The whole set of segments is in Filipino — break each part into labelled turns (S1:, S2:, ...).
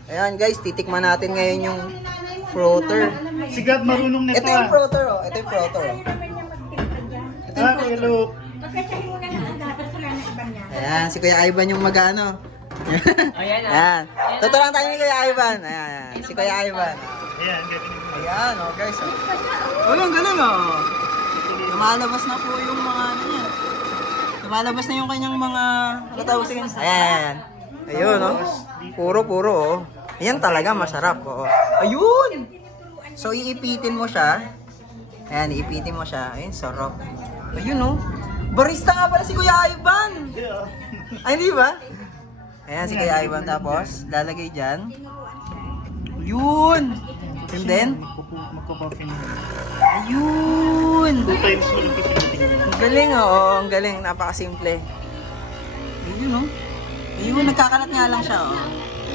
S1: Ayan guys, titikman natin ngayon yung frother.
S2: Si Gab marunong nito.
S1: Ito yung frother oh. Ito yung frother oh.
S2: Hello.
S3: Pagkatsahin mo na ang gatas, wala na iba niya.
S1: Ayan, si Kuya Ivan yung magano.
S4: Ayan ah.
S1: Ayan. Tuturuan tayo ni Kuya Ivan. Ayan. Si Kuya Ivan.
S2: Ayan, ganun.
S1: Ayan oh guys oh. Galing oh. Lumalabas na po yung mga ano niya. Lumalabas na yung kanyang mga natawag sa kanya. Ayan. Ayun oh. Puro oh. Ayan talaga masarap oh. Ayun. So iipitin mo siya. Ayan, iipitin mo siya. Ayun, sarap. Ayun oh. Barista nga pala si Kuya Ivan. Ay, hindi ba? Ayan, si Kuya Ivan. Tapos, lalagay dyan. Ayun. And then,
S2: Magko-coffee mo.
S1: ayun.
S2: 2 times mo lang pipilitin.
S1: Ang galing oh. Ang galing. Napakasimple. Ayun oh. Ayun, nagkakalat nga lang siya oh.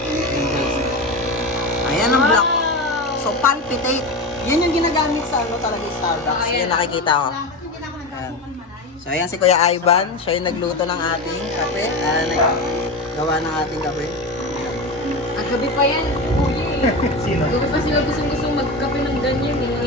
S1: Ayan ang black. So, palpitate. Yan yung ginagamit sa ano talaga Starbucks. Yan nakikita ko. Ayan. So, ayan si Kuya Ivan. Siya yung nagluto ng ating kape. Naggawa ng ating kape.
S4: Ang gabi pa yan, kuya eh.
S2: Sino?
S4: Gabi pa sila gustong magkape ng ganyan eh.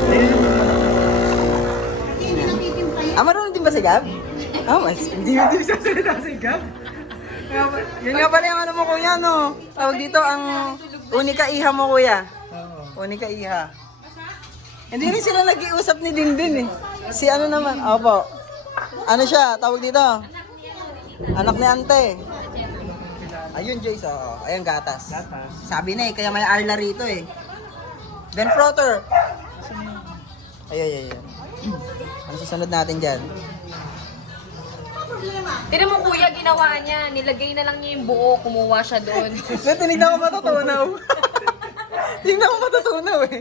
S1: Marunong din ba si Gab? Mas hindi sasalita si Gab. Yun nga pala yung ano mo kuya no. Tawag dito ang unika iha mo kuya. Unika iha. Hindi rin sila nag-iusap ni Dindin eh. Si ano naman, opo. Ano siya, tawag dito? Anak ni Ante. Ayun Jace, oo. Ayun gatas. Sabi na eh, kaya may Arla rito eh. Then frother. Ay. Ano susunod natin dyan?
S4: Tignan mo kuya, ginawa niya. Nilagay na lang niya yung buo, kumuha siya doon.
S1: Tinignan ko matutunaw. Tinignan ko matutunaw eh.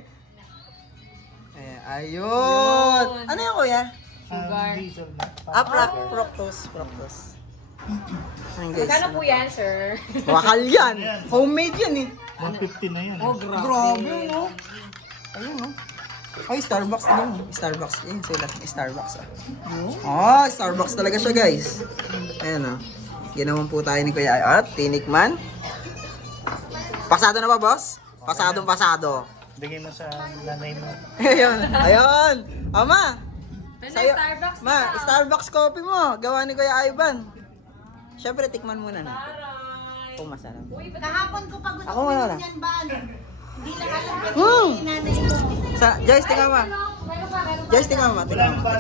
S1: Ayun. Ano yung kuya?
S4: Sugar.
S1: Fructose. Ayun guys.
S4: Magkano po yan, sir?
S1: Bakal yan. Homemade yan eh.
S2: 150 na yan.
S4: Oh, grabe.
S1: Grabe no. Ayun no. Ay, Starbucks din mo. Starbucks. Ayun, sila. Starbucks. Starbucks talaga siya guys. Ayan oh. Ginawan po tayo ni Kuya at tinikman. Pasado na ba boss? Pasadong pasado.
S2: Bigay mo sa nanay mo.
S1: Ayun. Ama. Sa'yo.
S4: Starbucks
S1: Ma, Starbucks coffee mo. Gawa ni Kuya Ivan. Siyempre, tikman muna na. Oh, masarap.
S3: Kahapon ko pa gusto
S1: Ako muna na.
S3: yan ba? Hindi lang alam kasi nanay ko.
S1: Joyce, tingnan mo. Joyce, tingnan mo. Tingnan mo.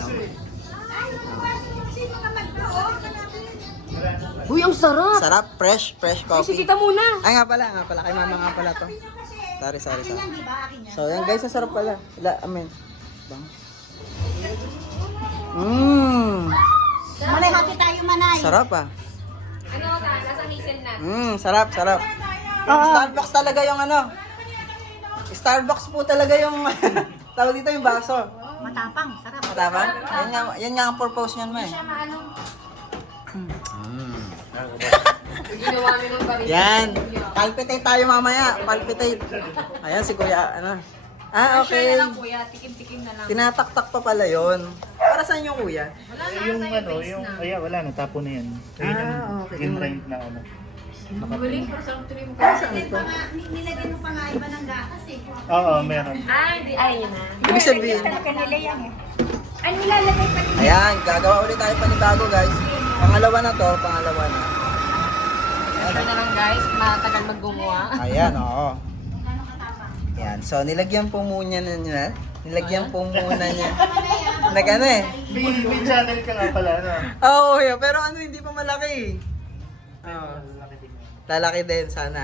S3: Sino ka magkaon?
S4: Uy, ang sarap!
S1: Sarap, fresh
S4: Ay, si
S1: coffee.
S4: tita muna.
S1: Ay, nga pala. Kay mama nga pala to. Sorry.
S3: Yan, di ba? Akin yan.
S1: So, yan guys, ang sarap pala. Amen.
S3: Malay, hati tayo manay.
S1: Sarap ah.
S4: Ano ka? Nasa hazel na.
S1: Sarap. Starbucks talaga yung ano. Starbucks po talaga yung tawag dito yung baso.
S3: Matapang, sarap.
S1: Tama? Yan nga ang purpose niyan, ma.
S4: Ginawa niyo ng barista.
S1: Yan. Palpitate tayo mamaya. Palpitate. Ayan si Kuya, ano. Okay.
S4: Share na lang kuya, tikim-tikim na lang.
S1: Tinataktak pa pala yon. Para saan yung kuya?
S4: Wala na
S2: Yung
S4: tayo
S2: ano,
S4: base
S2: yung,
S4: na.
S2: wala na, tapo na yan. Ayun yung
S1: Okay.
S2: in-rind na ano.
S4: Galing, pero sarap tuloy mo.
S3: Nilagyan mo pa nga iba ng gatas eh.
S2: Oo, meron.
S4: Hindi. Ay, yun na.
S1: Ibig sabihin.
S3: Kanila yan eh. Ay, nilalagay pa rin.
S1: Ayan, gagawa ulit tayo panibago guys. Pangalawa na to, pangalawa na.
S4: Share na lang guys, matagal maggumawa.
S1: Ayan, oo. Ayan, so nilagyan po muna niya. Nilagyan po muna niya. Nag-ano eh.
S2: May channel ka nga pala, ano?
S1: Oo, pero ano, hindi pa malaki. Oo. Lalaki din, sana.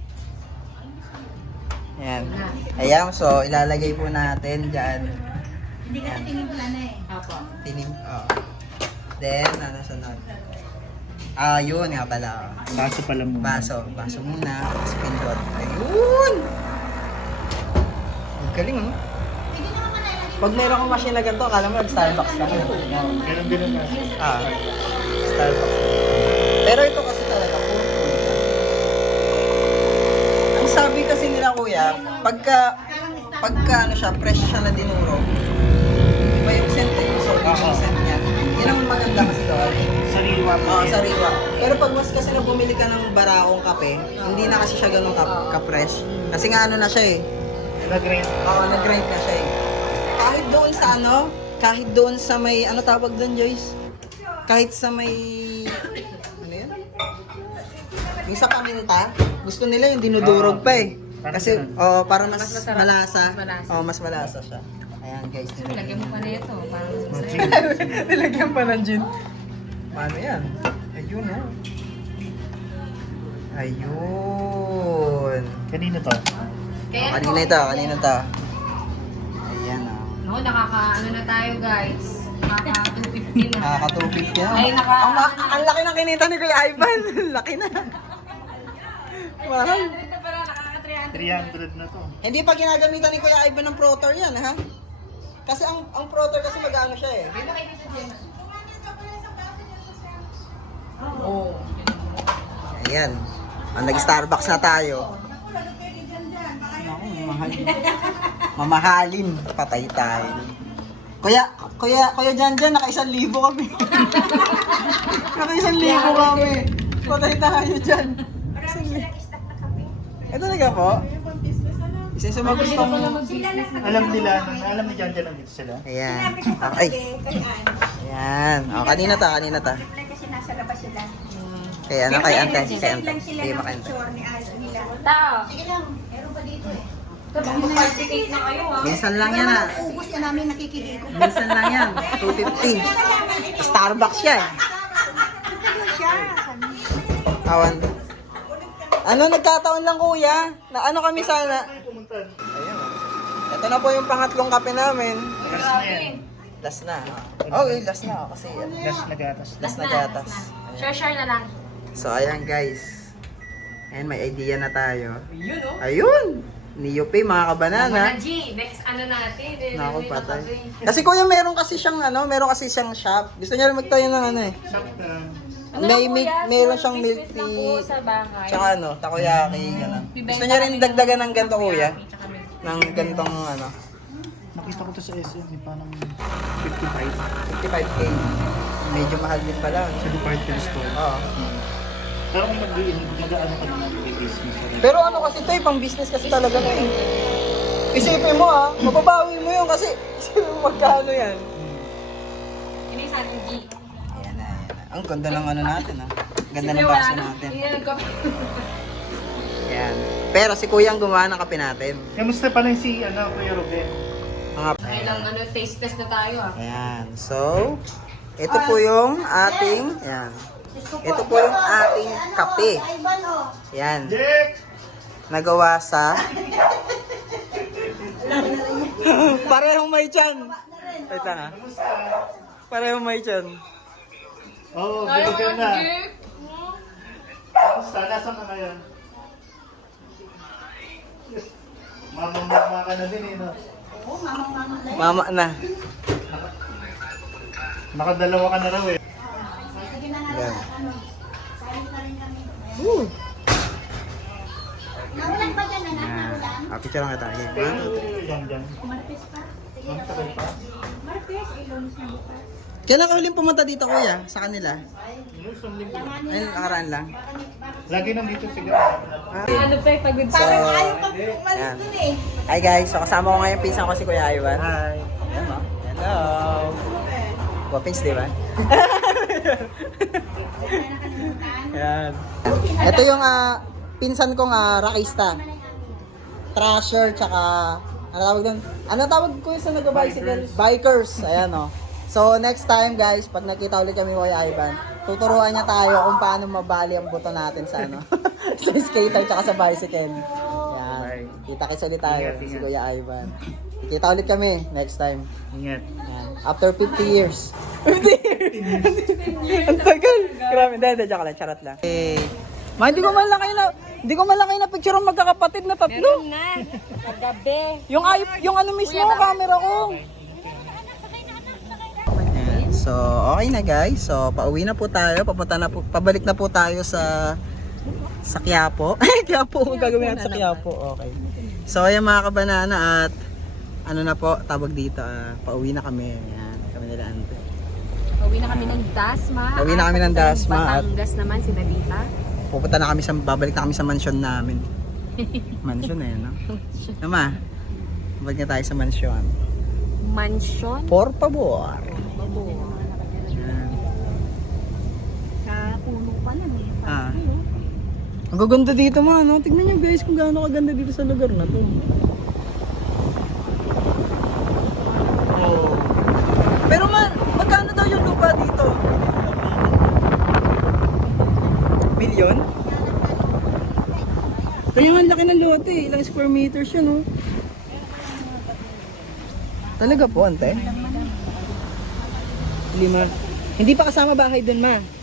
S1: Ayan. Ayan, so ilalagay po natin dyan.
S3: Hindi kasi tingin ko na eh.
S4: Apo.
S1: Tinim. Then, ano sunod? Yun nga pala.
S2: Baso pala mo.
S1: Baso muna. Tapos pindot. Ayun! Ang galing, oh.
S3: Pwede naman manay.
S1: Pag meron kang machine na ganito, akala mo nag-Starbucks ka.
S2: Ganun din ang nasa.
S1: Starbucks. Pero ito kasi talaga, puro fruit. Ang sabi kasi nila kuya, pagka ano siya, fresh siya na dinuro, iba yung scent eh. So, yung scent niya. Yun ang maganda kasi doon.
S2: Sarili sariwa po.
S1: Oo, sariwa. Pero pag mas kasi na bumili ka ng barakong kape, hindi na kasi siya ganun ka-fresh. Kasi nga ano na siya eh.
S2: Nag-grind.
S1: Oo, nag-grind na siya eh. Kahit doon sa ano, kahit doon sa may, ano tawag doon Joyce? Kahit sa may, ano yun? Yung sa paminta, gusto nila yung dinudurog pa eh. Kasi, oh, para mas
S4: masarap.
S1: malasa.
S4: Mas malasa.
S1: Oh, mas malasa siya. Ayan guys.
S4: Lagyan mo pa na ito. Parang
S1: Nilagyan pa ng gin. Paano yan? Ayun oh. Ayun.
S2: Kanino to?
S4: Kaya
S1: Kanina to. Ayan oh.
S4: No, nakaka-ano na tayo guys. Nakaka-250 na.
S1: Nakaka-250 na.
S4: Ay,
S1: Ang laki ng kinita ni Kuya Ivan. Laki na. Mahal.
S4: Ito pala, nakaka-300.
S2: 300 na to.
S1: Hindi pa ginagamitan ni Kuya Ivan ng Protor yan, ha? Kasi ang Protor kasi mag-ano siya eh.
S4: Oo.
S1: Ayan. Nag-Starbucks na tayo. Naku, mamahalin. Patay tayo. Kuya Jan, naka-1,000 kami. Naka-1,000 kami. Patay tayo dyan. Ito talaga po? Isa sa mga gusto mo.
S2: Alam nila, alam ni Jan nandito sila.
S1: Ayan. Okay. Ayan. O, kanina ta.
S3: Kasi nasa labas sila.
S1: Kaya ano kay Ante? Kay
S3: Send
S1: Ante.
S3: lang sila
S1: Sige,
S3: ng
S1: makanta.
S3: picture ni Alex nila.
S4: Tao.
S3: Sige lang, meron pa dito eh.
S4: Baka mag-participate na kayo ha.
S1: Minsan lang yan ah.
S3: Ubus na namin nakikinig.
S1: Minsan lang yan. 250. Starbucks yan.
S3: Ano siya?
S1: Awan. Ano, nagkataon lang kuya. Na ano kami sana.
S2: Pumunta.
S1: Ayan. Ito na po yung pangatlong kape namin.
S2: Last na yan.
S1: Last na. Okay, last na. Kasi
S2: Last na gatas.
S1: last na gatas.
S4: Share na lang.
S1: So, ayan guys. Ayan, may idea na tayo.
S4: Yun oh.
S1: Ayun! Niyupi, mga kabanana.
S4: Mga G, next ano natin.
S1: Naku, patay. Kasi kuya, meron kasi siyang shop. Gusto niya rin magtayo ng ano eh.
S2: Shop na.
S1: Meron siyang milk tea.
S4: sa bahay.
S1: Tsaka ano, takoyaki, gano'n. Gusto niya rin dagdagan ng ganito kuya. Ng ganitong ano,
S2: Nakita ko to sa SM, may parang 55.
S1: 55K. Medyo mahal din pala.
S2: Sa department store.
S1: Oo.
S2: Pero kung mag-ano ka naman with business.
S1: Pero ano kasi ito pang business kasi talaga na eh. Isipin mo ha, mababawi mo yun kasi isipin mo magkano yan.
S4: Yun yung sa ating G.
S1: Ayan na. Ang ganda ng ano natin ha. Ganda ng baso natin.
S4: Yan ang kape.
S1: Ayan. Pero si kuya ang gumawa ng kape natin.
S2: Kamusta pala si Kuya Ruben?
S1: Mga
S4: Ilang taste test na tayo ah.
S1: Ayan. So, ito po yung ating, ayan. Ito po yung ating kape. Ayan.
S2: Jack!
S1: Nagawa sa... Parehong may tiyan. Wait lang ha.
S2: Kamusta?
S1: Parehong may tiyan.
S2: Oo,
S4: Tayo
S2: bilog ka
S4: ka
S2: na.
S4: G.
S2: Kamusta? Nasaan ka ngayon? Mamang-mama ka na din eh, no?
S3: Oo, mamang-mama na.
S1: Mama na.
S2: Nakadalawa ka na raw eh.
S3: Sige na nga,
S1: Ayan.
S3: ano, salit na rin kami.
S1: Woo!
S3: Nahulan ba dyan, anak?
S1: Ayan.
S3: Nahulan?
S1: Picture lang kita.
S2: Pero yan.
S3: Martes pa? Sige,
S2: Ang tagal pa.
S3: Martes, ilunis na bukas.
S1: Kailan ka huling pumunta dito kuya? Sa kanila?
S2: Yung isang linggo.
S3: Lamanin
S1: Ay, nakaraan lang.
S2: Lagi nandito siguro.
S4: Ano pa yung pagod
S1: So,
S3: Ayaw pag umalis
S1: ayan.
S3: dun eh.
S1: Hi guys, so kasama ko ngayon pinsan ko si Kuya Ivan.
S2: Hi.
S1: Ayan o. Hello. Wapins, di ba? Ayan. Ito yung pinsan kong rakista. Trasher, tsaka ano tawag doon? Ano tawag ko yung sa nag-bicycle? Bikers. Ayan o. So next time guys, pag nakita ulit kami mo Kuya Ivan, tuturuan niya tayo kung paano mabali ang buto natin sa ano. Sa skater tsaka sa bicycle. Ayan. Kita-kits ulit tayo si Kuya Ivan. Kita ulit kami next time.
S2: Ingat.
S1: Ayan. After 50 years. 50 years! Ang tagal! Grabe, hindi, joke lang, charot lang. Eh, hindi ko man lang kayo na picture ang magkakapatid na tatlo.
S4: Meron na. Kagabi.
S1: Yung ano mismo, camera ko. Ayan, so, okay na guys. So, pauwi na po tayo. Pabalik na po tayo sa Quiapo. Quiapo, gagawin natin sa Quiapo. Okay. So, ayan mga kabanana at ano na po, tawag dito, pauwi na kami. Ayan, kami nila Ante.
S4: Uwi na kami ng Dasma.
S1: Uwi na kami ng Dasma at-
S4: Batangas naman, si Nadita.
S1: Pupunta na kami babalik na kami sa mansion namin. Mansion na yun, no? Nama, balik na tayo sa mansion.
S4: Mansion.
S1: Por favor.
S4: Babo.
S1: Yan.
S3: Kapuno pa lang eh.
S1: Ah. Ang gaganda dito man, no? Tignan nyo guys kung gaano kaganda dito sa lugar na to. Oh. Pero man, magkano daw yung lupa dito? Milyon? Kaya nga ang laki ng lote, ilang square meters yun, no? Talaga po, ante? 5. Hindi pa kasama bahay dun, ma.